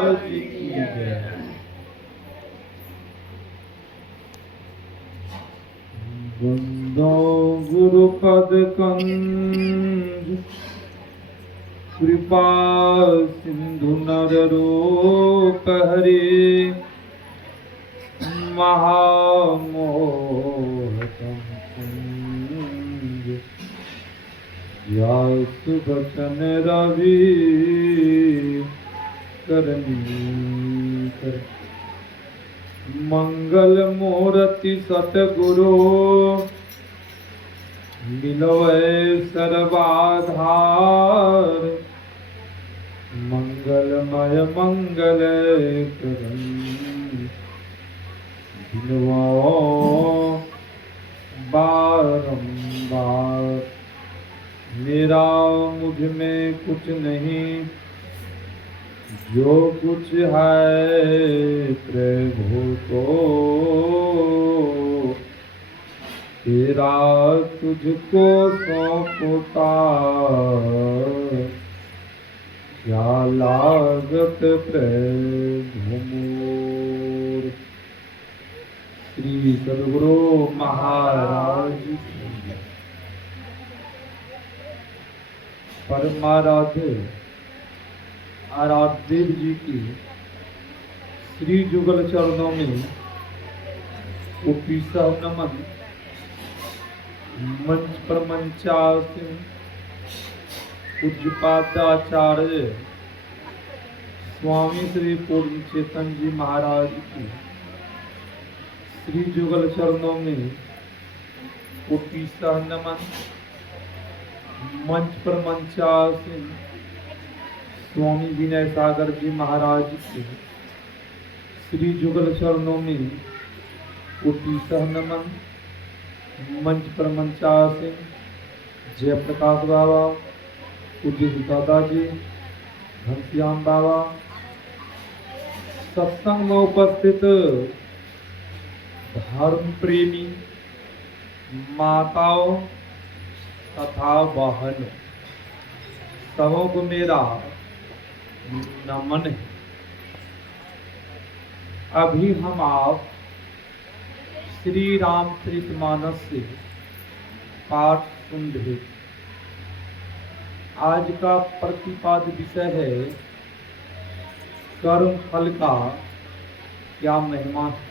महाराज की जय। वंदो गुरुपद कंज कृपा सिंधु नर रूप हरि महामोहतम कुंज व्यास बचन रवि करनी मंगल मूर्ति सतगुरु मिलोए सर्वाधार मंगलमय मंगल करन दिनवा बारंबार मेरा मुझ में कुछ नहीं जो कुछ है प्रभु को तेरा तुझको सौंपता क्या लागत प्रभु मोर। श्री सद्गुरु महाराज परमाराध्य आराध्य जी की श्री जुगल चरणों में उपीसा नमन। मंच पर मंचासीन पूज्यपादाचार्य स्वामी श्री पूर्ण चेतन जी महाराज की श्री जुगल चरणों में उपीसा नमन। मंच पर मंचासीन स्वामी विनय सागर जी महाराज के श्री जुगल चरणों में उपीसा नमन। मंच पर मंचासीन जयप्रकाश बाबा पूज्य दादाजी घनश्याम बाबा सत्संग में उपस्थित धर्म प्रेमी माताओं तथा बहनों सबों को मेरा नमन है। अभी हम आप श्री रामचरितमानस से पाठ सुन रहे। आज का प्रतिपाद्य विषय है कर्म फल का क्या महिमा है,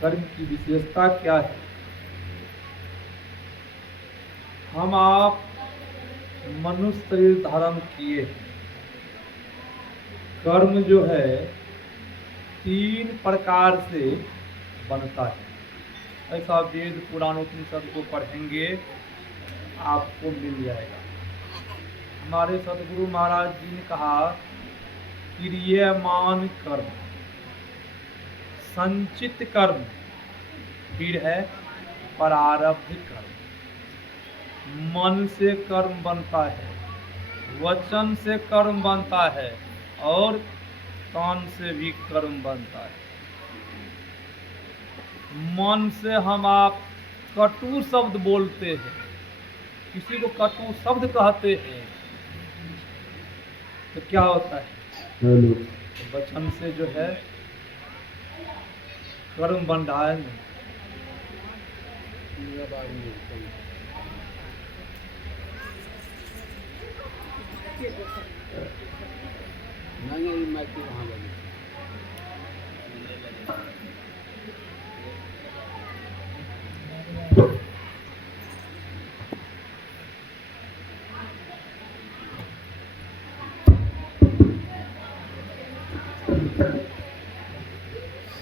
कर्म की विशेषता क्या है। हम आप मनुष्य शरीर धारण किए। कर्म जो है 3 प्रकार से बनता है। ऐसा वेद पुराण उपनिषद को पढ़ेंगे आपको मिल जाएगा। हमारे सदगुरु महाराज जी ने कहा क्रियमान कर्म, संचित कर्म, फिर है प्रारब्ध कर्म। मन से कर्म बनता है, वचन से कर्म बनता है और कान से भी कर्म बनता है। मन से हम आप कटु शब्द बोलते हैं, किसी को कटु शब्द कहते हैं तो क्या होता है? तो वचन से जो है कर्म बन रहा है।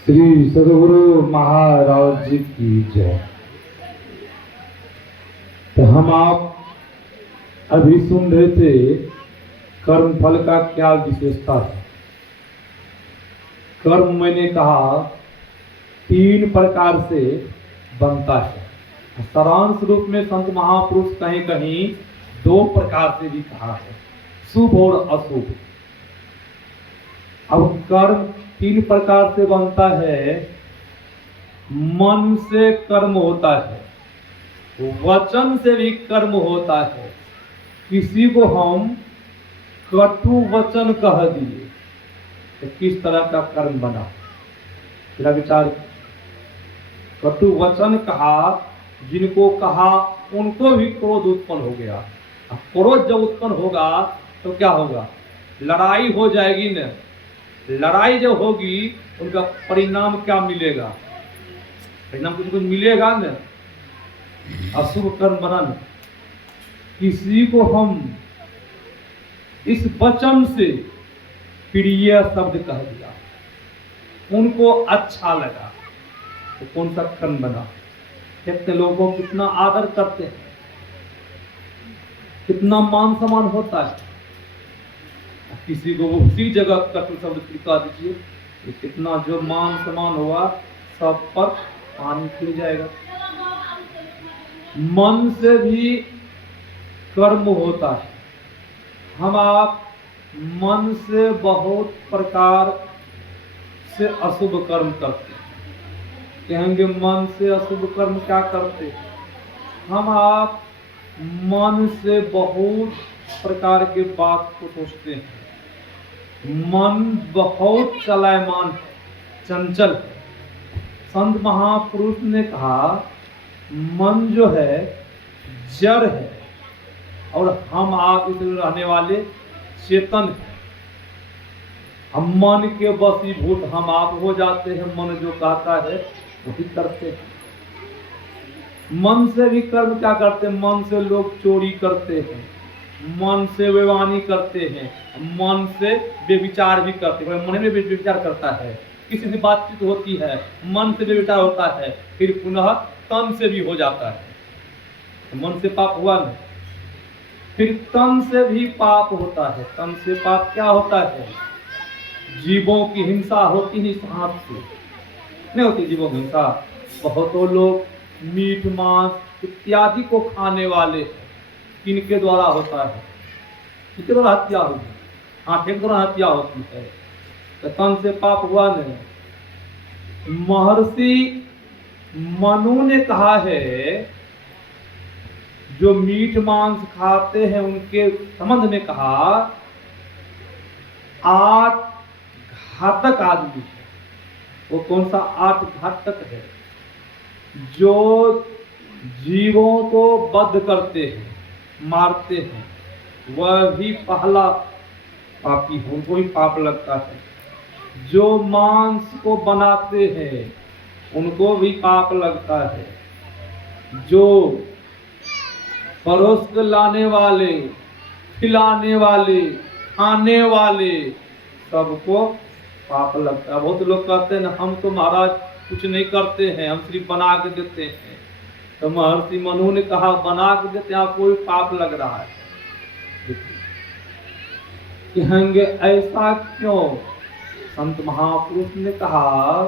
श्री सद्गुरु महाराज जी की जय। तो हम आप अभी सुन रहे थे कर्म फल का क्या विशेषता है। कर्म मैंने कहा 3 प्रकार से बनता है। सारांश रूप में संत महापुरुष कहीं कहीं 2 प्रकार से भी कहा है, शुभ और अशुभ। अब कर्म 3 प्रकार से बनता है। मन से कर्म होता है, वचन से भी कर्म होता है। किसी को हम कटु वचन कह दिए तो किस तरह का कर्म बना, जरा विचार। कटु वचन कहा, जिनको कहा उनको भी क्रोध उत्पन्न हो गया। अब क्रोध जब उत्पन्न होगा तो क्या होगा, लड़ाई हो जाएगी न। लड़ाई जब होगी उनका परिणाम क्या मिलेगा, परिणाम कुछ मिलेगा न। अशुभ कर्म बनन, किसी को हम इस वचन से प्रिय शब्द कह दिया, उनको अच्छा लगा, तो कौन सा कर्म बना। कितने लोगों को कितना आदर करते हैं, कितना मान सम्मान होता है, किसी को उसी जगह कटु शब्द कह दीजिए, तो कितना जो मान सम्मान हुआ सब पर पानी फिर जाएगा। मन से भी कर्म होता है। हम आप मन से बहुत प्रकार से अशुभ कर्म करते हैं। कहेंगे मन से अशुभ कर्म क्या करते, हम आप मन से बहुत प्रकार के बात को सोचते हैं। मन बहुत चलायमान, चंचल। संत महापुरुष ने कहा मन जो है जड़ है और हम आप इसमें रहने वाले चेतन है। हम मन के वशीभूत हम आप हो जाते हैं, मन जो कहता है वही करते हैं। मन से भी कर्म क्या करते हैं, मन से लोग चोरी करते हैं, मन से बेईमानी करते हैं, मन से बेविचार भी करते हैं। मन में बेविचार करता है, किसी से बातचीत होती है मन से बेविचार होता है, फिर पुनः तन से भी हो जाता है। मन से पाप हुआ नहीं, फिर तन से भी पाप होता है। तन से पाप क्या होता है, जीवों की हिंसा होती है। हाथ से नहीं होती जीवों की हिंसा। बहुतों लोग मीट मांस इत्यादि को खाने वाले किनके द्वारा होता है, किसके द्वारा हत्या होगी, आंखें के द्वारा हत्या होती है। तो तन से पाप हुआ नहीं। महर्षि मनु ने कहा है, जो मीट मांस खाते हैं उनके संबंध में कहा, 8 घातक आदमी है। वो कौन सा 8 घातक है, जो जीवों को वध करते हैं, मारते हैं, वह भी पहला पापी है, उनको ही पाप लगता है। जो मांस को बनाते हैं उनको भी पाप लगता है। जो परोस कर लाने वाले, खिलाने वाले, खाने वाले, सबको पाप लगता है। बहुत लोग कहते हैं ना, हम तो महाराज कुछ नहीं करते हैं, हम सिर्फ बना के देते हैं। तो महर्षि मनु ने कहा, बना के देते हैं, आपको भी पाप लग रहा है। कहेंगे ऐसा क्यों। संत महापुरुष ने कहा,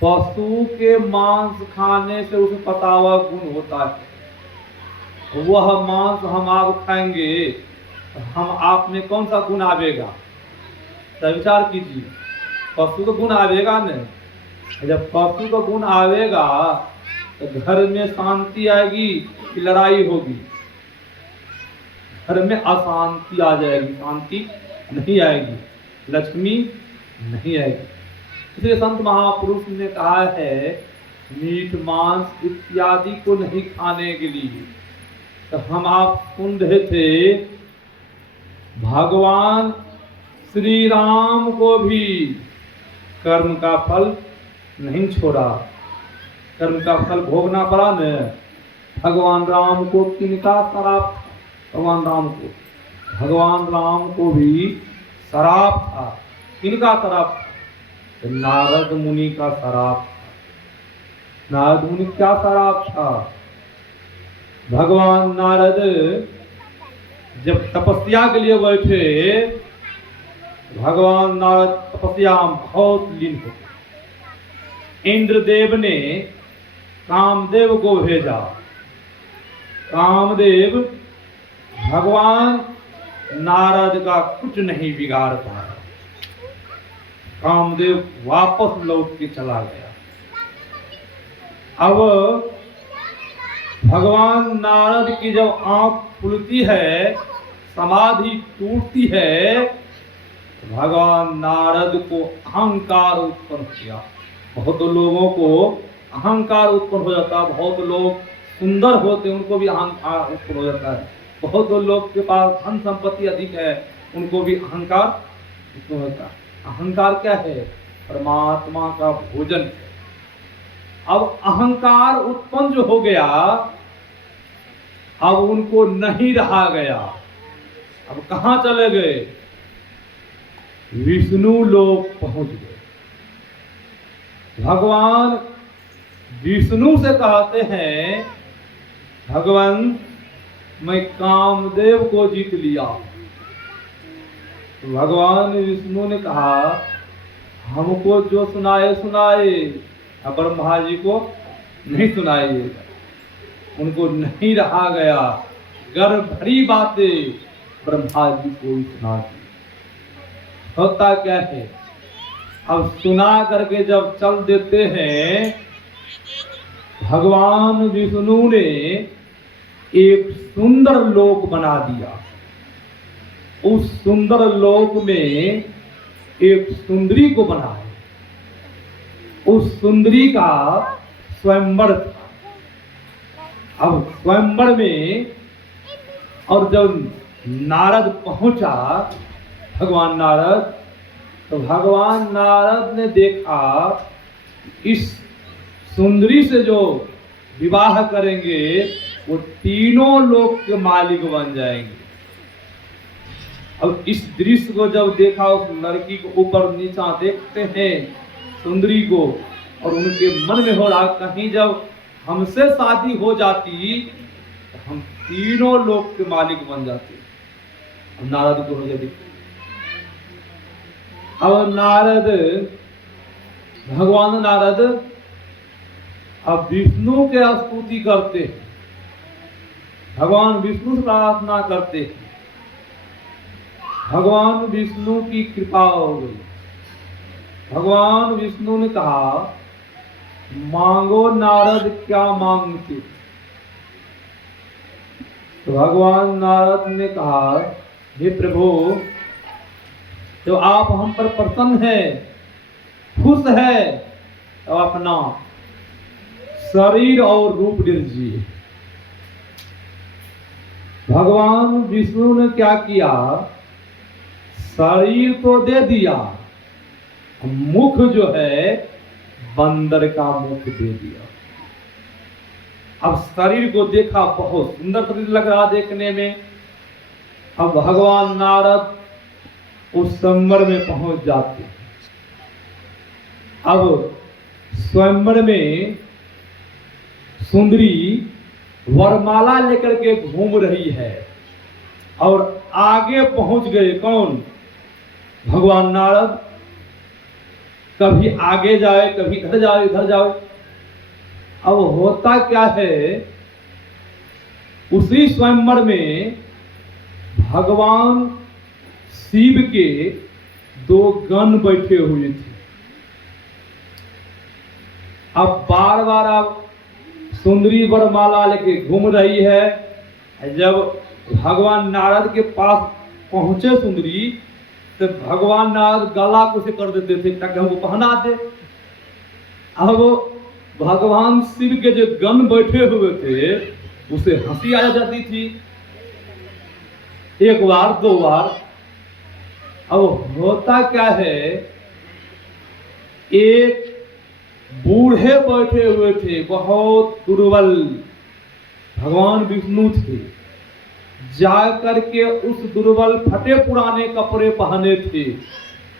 पशु के मांस खाने से उसे पता हुआ गुण होता है। वह मांस हम आप खाएंगे, हम आप में कौन सा गुण आवेगा, तो विचार कीजिए। पशु का गुण आवेगा नहीं। जब पशु का गुण आवेगा तो घर में शांति आएगी कि लड़ाई होगी, घर में अशांति आ जाएगी, शांति नहीं आएगी, लक्ष्मी नहीं आएगी। इसलिए संत महापुरुष ने कहा है, मीट मांस इत्यादि को नहीं खाने के लिए। तो हम आप सुन रहे थे, भगवान श्री राम को भी कर्म का फल नहीं छोड़ा, कर्म का फल भोगना पड़ा न। भगवान राम को किनका शराप था, भगवान राम को भी शराप था। किनका शराप था, नारद मुनि का शराप था। नारद मुनि क्या शराप था, भगवान नारद जब तपस्या के लिए बैठे, भगवान नारद तपस्या में बहुत लीन हो गए। इंद्रदेव ने कामदेव को भेजा। कामदेव भगवान नारद का कुछ नहीं बिगाड़ पाया। कामदेव वापस लौट के चला गया। अब भगवान नारद की जब आंख खुलती है, समाधि टूटती है, भगवान नारद को अहंकार उत्पन्न किया। बहुत लोगों को अहंकार उत्पन्न हो जाता है, बहुत लोग सुंदर होते हैं उनको भी अहंकार उत्पन्न हो जाता है, बहुत लोग के पास धन संपत्ति अधिक है उनको भी अहंकार उत्पन्न होता है। अहंकार क्या है? परमात्मा का भोजन है। अब अहंकार उत्पन्न जो हो गया, अब उनको नहीं रहा गया, अब कहां चले गए? विष्णु लोक पहुंच गए। भगवान विष्णु से कहते हैं, भगवान मैं कामदेव को जीत लिया। तो भगवान विष्णु ने कहा हमको जो सुनाए सुनाए, अब ब्रह्मा जी को नहीं सुनाइएगा। उनको नहीं रहा गया, गर्भ भरी बातें ब्रह्मा जी को ही सुना दी। होता क्या है, अब सुना करके जब चल देते हैं, भगवान विष्णु ने एक सुंदर लोक बना दिया। उस सुंदर लोक में एक सुंदरी को बनाया। उस सुंदरी का स्वयंवर था। अब स्वयंवर में, और जब नारद पहुंचा, भगवान नारद, तो भगवान नारद ने देखा इस सुंदरी से जो विवाह करेंगे वो तीनों लोक के मालिक बन जाएंगे। अब इस दृश्य को जब देखा, उस लड़की को ऊपर नीचा देखते हैं सुंदरी को, और उनके मन में हो रहा कहीं जब हमसे शादी हो जाती तो हम तीनों लोक के मालिक बन जाते। अब नारद को हो जाती। अब नारद, भगवान नारद अब विष्णु के स्तुति करते हैं, भगवान विष्णु से प्रार्थना करते हैं। भगवान विष्णु की कृपा हो गई। भगवान विष्णु ने कहा मांगो नारद क्या मांगते। तो भगवान नारद ने कहा हे प्रभु, तो आप हम पर प्रसन्न है, खुश है, तो अपना शरीर और रूप दीजिए। भगवान विष्णु ने क्या किया, शरीर तो दे दिया, मुख जो है बंदर का मुख दे दिया। अब शरीर को देखा, बहुत सुंदर शरीर लग रहा देखने में। अब भगवान नारद उस स्वयंवर में पहुंच जाते। अब स्वयंवर में सुंदरी वरमाला लेकर के घूम रही है, और आगे पहुंच गए कौन? भगवान नारद। कभी आगे जाए, कभी इधर जाए, इधर जाए। अब होता क्या है, उसी स्वयंवर में भगवान शिव के दो गण बैठे हुए थे। अब बार बार अब सुंदरी वरमाला लेके घूम रही है। जब भगवान नारद के पास पहुंचे सुंदरी, तो भगवान नारद गला को से कर देते थे ताकि हमको पहना दे। अब भगवान शिव के जो गण बैठे हुए थे उसे हंसी आ जाती थी, एक बार दो बार। अब होता क्या है, एक बूढ़े बैठे हुए थे, बहुत दुर्बल, भगवान विष्णु थे। जा करके उस दुर्बल फटे पुराने कपड़े पहने थे,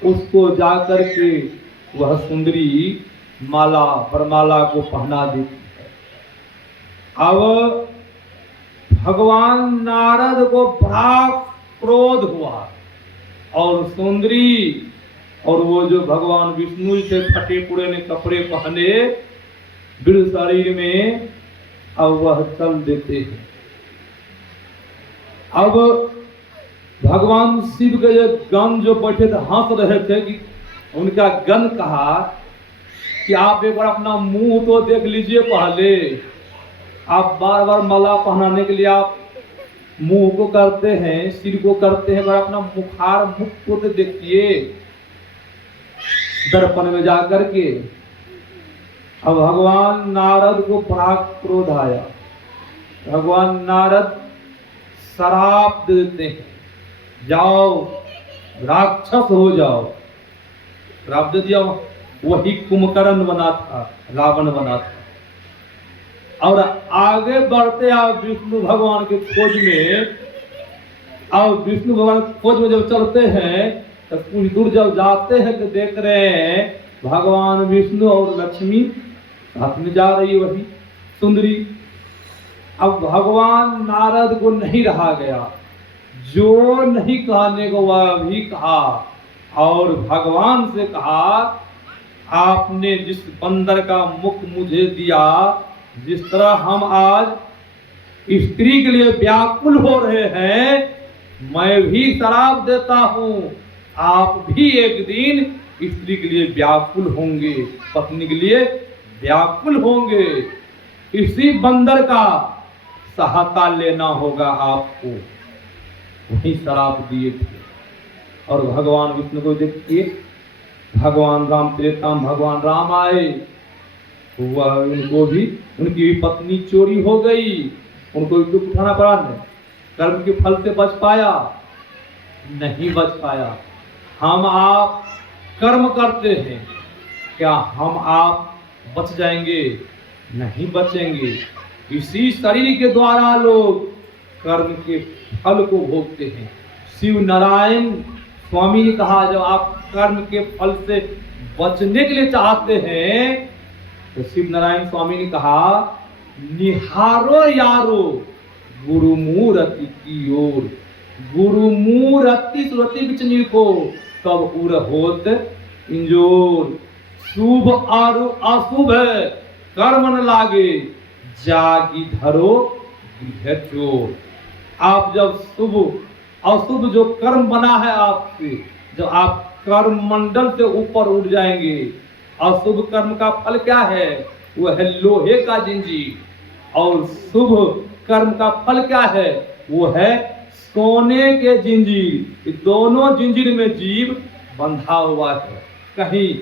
उसको जा करके वह सुंदरी माला वरमाला को पहना देती है। अब भगवान नारद को बड़ा क्रोध हुआ, और सुंदरी और वो जो भगवान विष्णु से फटे पुराने कपड़े पहने बिल शरीर में, अब वह चल देते हैं। अब भगवान शिव के जो गण जो बैठे थे हंस रहे थे कि उनका गण कहा कि आप एक बार अपना मुंह तो देख लीजिए पहले, आप बार बार माला पहनाने के लिए आप मुंह को करते हैं, सिर को करते हैं, पर अपना मुखार मुख को तो देखिए दर्पण में जाकर के। अब भगवान नारद को बड़ा क्रोध आया। भगवान नारद श्राप दे देते हैं, जाओ राक्षस हो जाओ। श्राप दे दिया। वही कुंभकर्ण बना था, रावण बना था। और आगे बढ़ते आप विष्णु भगवान के खोज में, अब विष्णु भगवान की खोज में जब चलते हैं तो कुछ दूर जब जाते हैं तो देख रहे हैं भगवान विष्णु और लक्ष्मी साथ में जा रही, वही सुंदरी। अब भगवान नारद को नहीं रहा गया, जो नहीं कहने को वह भी कहा और भगवान से कहा, आपने जिस बंदर का मुख मुझे दिया, जिस तरह हम आज स्त्री के लिए व्याकुल हो रहे हैं, मैं भी श्राप देता हूं, आप भी एक दिन स्त्री के लिए व्याकुल होंगे, पत्नी के लिए व्याकुल होंगे। इसी बंदर का सहायता लेना होगा आपको। वही श्राप दिए थे। और भगवान विष्णु को देखिए, भगवान राम त्रेताम भगवान राम आए, वह उनको भी, उनकी भी पत्नी चोरी हो गई, उनको भी दुख उठाना पड़ा। नहीं कर्म के फल से बच पाया, नहीं बच पाया। हम आप कर्म करते हैं, क्या हम आप बच जाएंगे? नहीं बचेंगे। इसी शरीर के द्वारा लोग कर्म के फल को भोगते हैं। शिव नारायण स्वामी ने कहा, जब आप कर्म के फल से बचने के लिए चाहते हैं तो शिव नारायण स्वामी ने कहा, निहारो यारो गुरुमूर्ति की ओर, गुरुमूर्ति सुरति बिच निरखो, तब उर होत इंजोर। शुभ और अशुभ कर्म न लागे, जागी धरो गृह चोर। आप जब शुभ अशुभ जो कर्म बना है आपसे, जब आप कर्म मंडल से ऊपर उठ जाएंगे, अशुभ कर्म का फल क्या है? वह है लोहे का जंजीर। और शुभ कर्म का फल क्या है? वो है सोने के जंजीर। दोनों जंजीर में जीव बंधा हुआ है। कहीं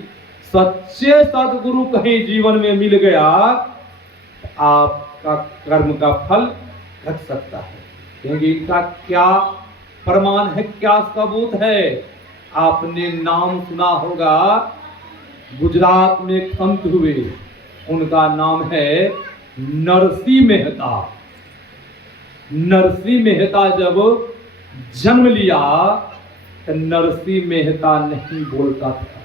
सच्चे सदगुरु कहीं जीवन में मिल गया, आपका कर्म का फल घट सकता है। क्योंकि इनका क्या प्रमाण है, क्या सबूत है? आपने नाम सुना होगा, गुजरात में एक संत हुए, उनका नाम है नरसिंह मेहता। नरसिंह मेहता जब जन्म लिया तो नरसिंह मेहता नहीं बोलता था,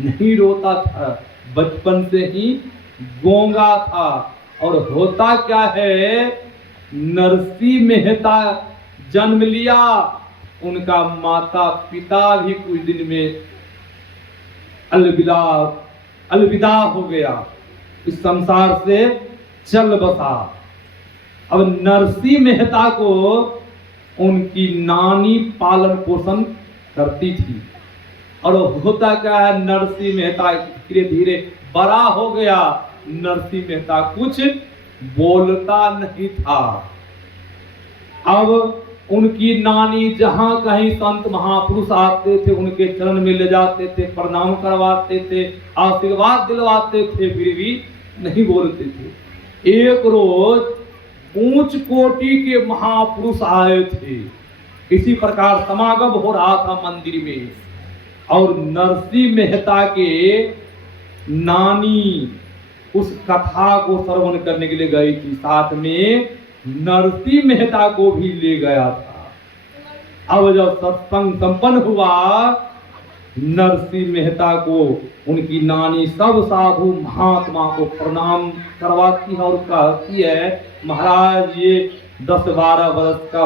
नहीं रोता था, बचपन से ही गूंगा था। और होता क्या है, नरसिंह मेहता जन्म लिया, उनका माता पिता भी कुछ दिन में अलविदा हो गया, इस संसार से चल बसा। अब नरसिंह मेहता को उनकी नानी पालन पोषण करती थी। और होता क्या है, नरसिंह मेहता धीरे धीरे बड़ा हो गया। नरसिंह मेहता कुछ बोलता नहीं था। अब उनकी नानी जहां कहीं संत महापुरुष आते थे, उनके चरण में ले जाते थे, प्रणाम करवाते थे, आशीर्वाद दिलवाते थे, फिर भी नहीं बोलते थे। एक रोज ऊंच कोटि के महापुरुष आए थे। इसी प्रकार समागम हो रहा था मंदिर में, और नरसिंह मेहता के नानी उस कथा को श्रवण करने के लिए गई थी। साथ में नरसिंह मेहता को भी ले गया था। अब जब सत्संग संपन्न हुआ, नरसिंह मेहता को उनकी नानी सब साधु महात्मा को प्रणाम करवाती है और कहती है, महाराज ये 10-12 वर्ष का